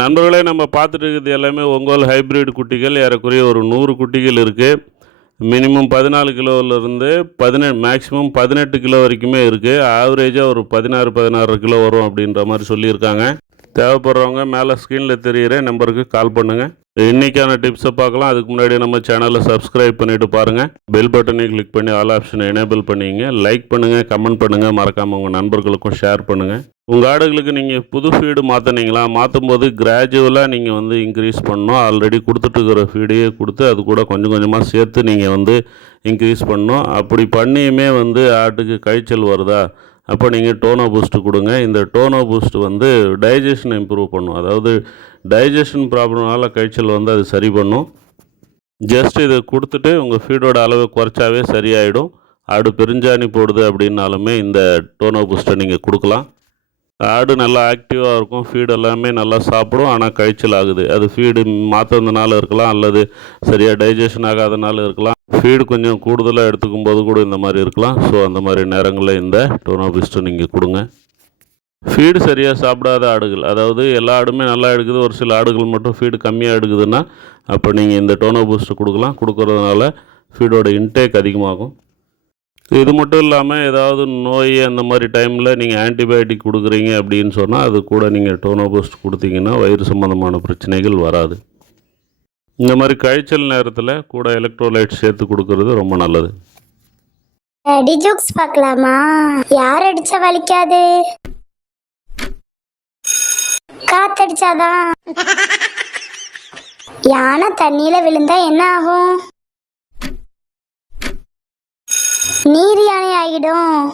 நண்பர்களே, நம்ம பார்த்துட்டு இருக்கிறது எல்லாமே ஒங்கோல் ஹைப்ரிட் குட்டிகள். ஏறக்குறைய ஒரு 100 குட்டிகள் இருக்குது. மினிமம் 14 கிலோவிலேருந்து மேக்ஸிமம் 18 கிலோ வரைக்குமே இருக்குது. ஆவரேஜாக ஒரு 16 கிலோ வரும் அப்படின்ற மாதிரி சொல்லியிருக்காங்க. தேவைப்படுறவங்க மேலே ஸ்க்ரீனில் தெரிகிற நம்பருக்கு கால் பண்ணுங்கள். இன்றைக்கான டிப்ஸை பார்க்கலாம். அதுக்கு முன்னாடி நம்ம சேனலை சப்ஸ்கிரைப் பண்ணிவிட்டு பாருங்கள். பெல் பட்டனை கிளிக் பண்ணி ஆல் ஆப்ஷனை எனேபிள் பண்ணிங்க. லைக் பண்ணுங்கள், கமெண்ட் பண்ணுங்கள், மறக்காமல் உங்கள் நண்பர்களுக்கும் ஷேர் பண்ணுங்கள். உங்கள் ஆடுகளுக்கு நீங்கள் புது ஃபீடு மாற்றினீங்களா? மாற்றும் போது கிராஜுவலாக நீங்கள் இன்க்ரீஸ் பண்ணணும். ஆல்ரெடி கொடுத்துட்டு இருக்கிற ஃபீடையே கொடுத்து அது கூட கொஞ்சம் கொஞ்சமாக சேர்த்து நீங்கள் இன்க்ரீஸ் பண்ணணும். அப்படி பண்ணியுமே ஆட்டுக்கு கழிச்சல் வருதா? அப்போ நீங்கள் டோனோ பூஸ்ட்டு கொடுங்க. இந்த டோனோ பூஸ்ட் டைஜஷன் இம்ப்ரூவ் பண்ணும். அதாவது டைஜஷன் ப்ராப்ளம்னால கழிச்சல் அது சரி பண்ணும். ஜஸ்ட் இதை கொடுத்துட்டு உங்கள் ஃபீடோட அளவை குறைச்சாவே சரியாயிடும். ஆடு பெருஞ்சாணி போடுது அப்படின்னாலுமே இந்த டோனோ பூஸ்ட்டை நீங்கள் கொடுக்கலாம். ஆடு நல்லா ஆக்டிவாக இருக்கும். ஃபீடு எல்லாமே நல்லா சாப்பிடும். ஆனால் கழிச்சல் ஆகுது. அது ஃபீடு மாற்றுறதுனால இருக்கலாம், அல்லது சரியாக டைஜஷன் ஆகாதனால இருக்கலாம். ஃபீடு கொஞ்சம் கூடுதலாக எடுத்துக்கும் போது கூட இந்த மாதிரி இருக்கலாம். ஸோ அந்த மாதிரி நேரங்களில் இந்த டோனோ பூஸ்ட்டை நீங்கள் கொடுங்க. ஃபீடு சரியாக சாப்பிடாத ஆடுகள், அதாவது எல்லா ஆடுமே நல்லா எடுக்குது, ஒரு சில ஆடுகள் மட்டும் ஃபீடு கம்மியாக எடுக்குதுன்னா அப்போ நீங்கள் இந்த டோனோ பூஸ்ட்டு கொடுக்கலாம். கொடுக்கறதுனால ஃபீடோட இன்டேக் அதிகமாகும். இது மட்டும் இல்லாமல் ஏதாவது நோய் அந்த மாதிரி டைமில் நீங்கள் ஆன்டிபயோட்டிக் கொடுக்குறீங்க அப்படின்னு சொன்னால் அது கூட நீங்கள் டோனோ பூஸ்ட் கொடுத்தீங்கன்னா வயிறு சம்மந்தமான பிரச்சனைகள் வராது. இந்த மாதிரி கழிச்சல் நேரத்தில் கூட எலக்ட்ரோலைட் சேர்த்து கொடுக்கறது ரொம்ப நல்லது. அடி ஜோக்ஸ் பார்க்கலாமா? யார் அடிச்சா வலிக்காது? காத்தடிச்சாதான். யானை தண்ணியில விழுந்தா என்ன ஆகும்? நீர் யானை ஆகிடும்.